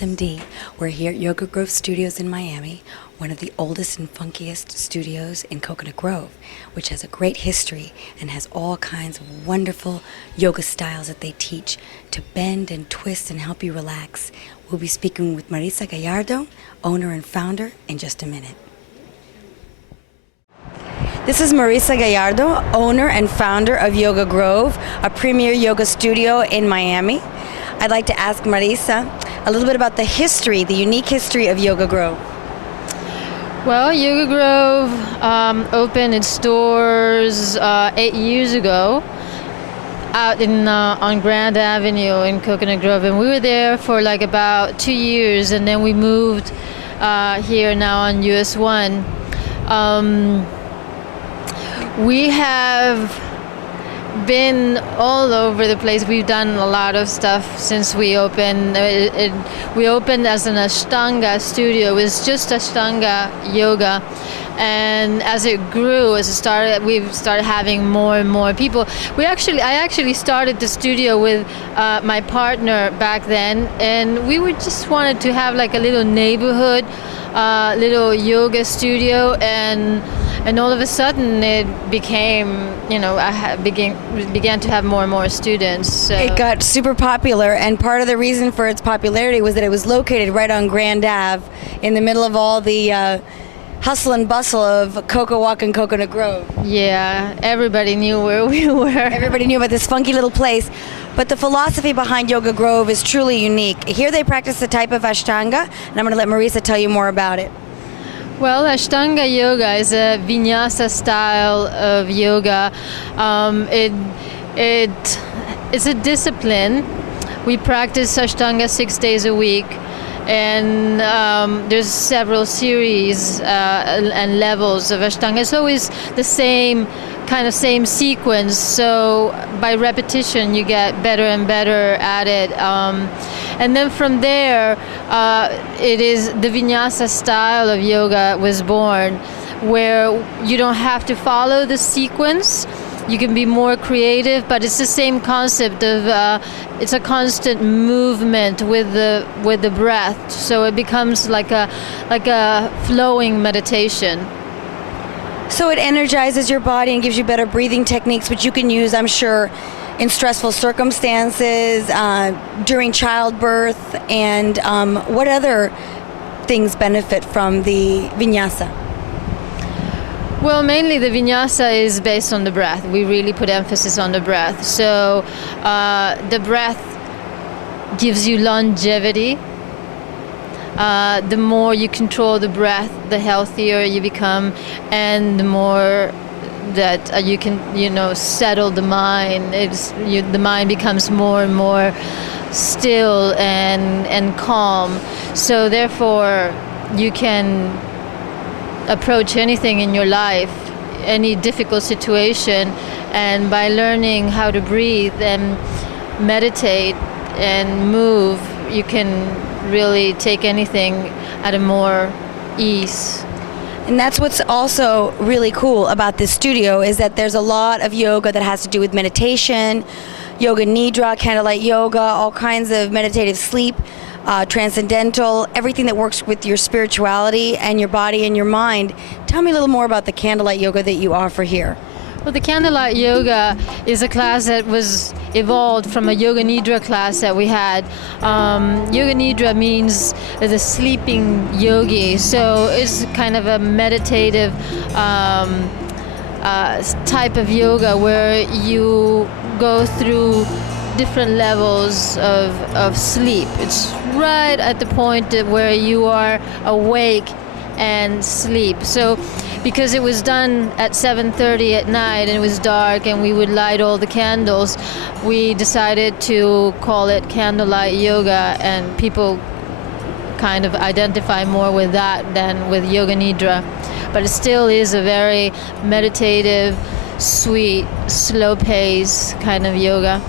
altMD. We're here at YogaGrove Studios in Miami, one of the oldest and funkiest studios in Coconut Grove, which has a great history and has all kinds of wonderful yoga styles that they teach to bend and twist and help you relax. We'll be speaking with Marissa Gallardo, owner and founder, in just a minute. This is Marissa Gallardo, owner and founder of YogaGrove, a premier yoga studio in Miami. I'd like to ask Marissa a little bit about the history, the unique history of YogaGrove. Well, YogaGrove opened its doors 8 years ago out in on Grand Avenue in Coconut Grove, and we were there for like about 2 years, and then we moved here now on US 1. We have been all over the place. We've done a lot of stuff since we opened. We opened as an Ashtanga studio. It was just Ashtanga Yoga, and as it grew, we've started having more and more people. I actually started the studio with my partner back then, and we just wanted to have like a little neighborhood, little yoga studio, and all of a sudden it became, began to have more and more students. So. It got super popular, and part of the reason for its popularity was that it was located right on Grand Ave in the middle of all the hustle and bustle of Coco Walk and Coconut Grove. Yeah, everybody knew where we were. Everybody knew about this funky little place. But the philosophy behind YogaGrove is truly unique. Here they practice the type of Ashtanga, and I'm going to let Marissa tell you more about it. Well, Ashtanga Yoga is a Vinyasa style of yoga. It's a discipline. We practice Ashtanga 6 days a week, and there's several series and levels of Ashtanga. It's always the same sequence, so by repetition you get better and better at it. And then from there, it is the Vinyasa style of yoga was born, where you don't have to follow the sequence. You can be more creative, but it's the same concept of it's a constant movement with the breath. So it becomes like a flowing meditation. So it energizes your body and gives you better breathing techniques, which you can use, I'm sure, in stressful circumstances, during childbirth, and what other things benefit from the Vinyasa? Well, mainly the Vinyasa is based on the breath. We really put emphasis on the breath. So the breath gives you longevity. The more you control the breath, the healthier you become, and the more that you can, settle the mind. The mind becomes more and more still and calm. So therefore, you can approach anything in your life, any difficult situation, and by learning how to breathe and meditate and move, you can really take anything at a more ease. And that's what's also really cool about this studio, is that there's a lot of yoga that has to do with meditation, Yoga Nidra, Candlelight Yoga, all kinds of meditative sleep, transcendental, everything that works with your spirituality and your body and your mind. Tell me a little more about the Candlelight Yoga that you offer here. Well, the Candlelight Yoga is a class that was evolved from a Yoga Nidra class that we had. Yoga Nidra means the sleeping yogi, so it's kind of a meditative type of yoga where you go through different levels of sleep. It's right at the point where you are awake and sleep. So because it was done at 7:30 at night and it was dark and we would light all the candles, we decided to call it Candlelight Yoga, and people kind of identify more with that than with Yoga Nidra. But it still is a very meditative, sweet, slow pace kind of yoga.